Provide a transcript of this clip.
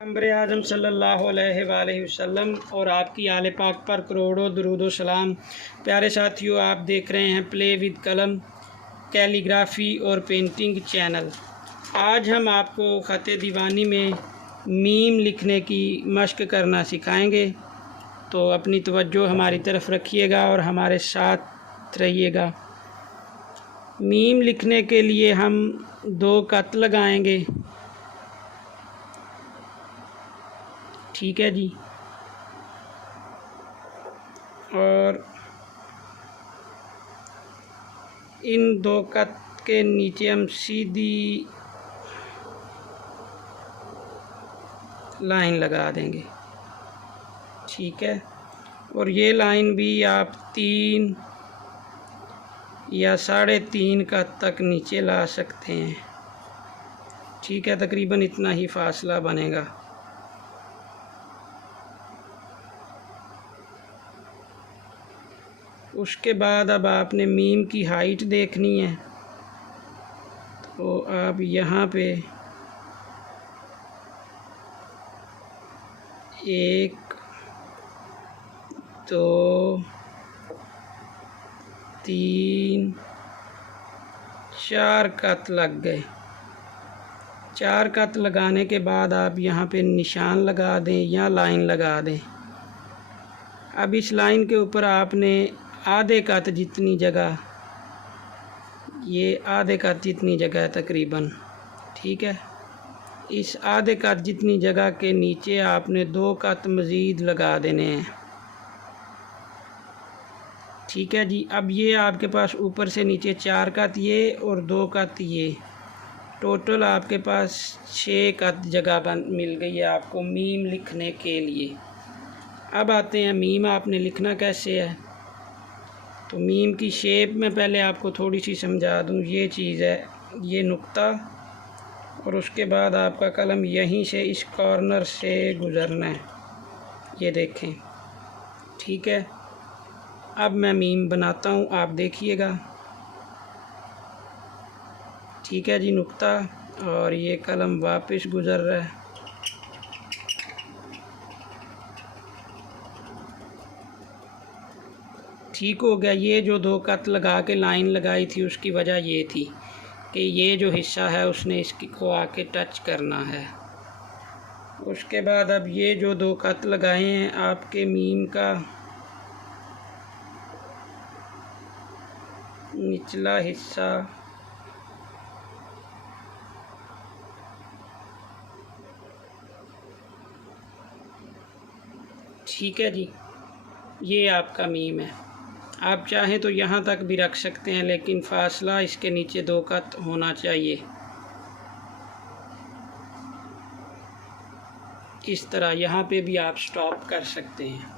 पैगंबर आज़म सल्लल्लाहु अलैहि वसल्लम और आपकी आले पाक पर करोड़ों दुरूद सलाम। प्यारे साथियों, आप देख रहे हैं प्ले विद कलम कैलीग्राफ़ी और पेंटिंग चैनल। आज हम आपको ख़त दीवानी में मीम लिखने की मशक करना सिखाएंगे, तो अपनी तवज्जो हमारी तरफ रखिएगा और हमारे साथ रहिएगा। मीम लिखने के लिए हम 2 कत लगाएंगे। ठीक है जी। और इन 2 कत के नीचे हम सीधी लाइन लगा देंगे। ठीक है। और ये लाइन भी आप 3 या 3.5 कत तक नीचे ला सकते हैं। ठीक है, तकरीबन इतना ही फासला बनेगा। उसके बाद अब आपने मीम की हाइट देखनी है, तो आप यहाँ पे 1 2 3 4 कत लग गए। 4 कत लगाने के बाद आप यहाँ पे निशान लगा दें या लाइन लगा दें। अब इस लाइन के ऊपर आपने आधे कत जितनी जगह, ये आधे कत जितनी जगह है तकरीबन, ठीक है, इस आधे कत जितनी जगह के नीचे आपने 2 कत मज़ीद लगा देने हैं। ठीक है जी। अब ये आपके पास ऊपर से नीचे 4 कत ये और 2 कत ये, टोटल आपके पास 6 कत जगह मिल गई है आपको मीम लिखने के लिए। अब आते हैं मीम आपने लिखना कैसे है। तो मीम की शेप में पहले आपको थोड़ी सी समझा दूँ। ये चीज़ है, ये नुक्ता, और उसके बाद आपका कलम यहीं से इस कॉर्नर से गुज़रना है, ये देखें। ठीक है। अब मैं मीम बनाता हूँ, आप देखिएगा। ठीक है जी, नुक्ता, और ये कलम वापस गुज़र रहा है। ठीक हो गया। ये जो 2 कत लगा के लाइन लगाई थी, उसकी वजह ये थी कि ये जो हिस्सा है उसने इसको आके टच करना है। उसके बाद अब ये जो 2 कत लगाए हैं आपके मीम का निचला हिस्सा, ठीक है जी, ये आपका मीम है। आप चाहें तो यहाँ तक भी रख सकते हैं, लेकिन फासला इसके नीचे 2 कत होना चाहिए। इस तरह यहाँ पे भी आप स्टॉप कर सकते हैं।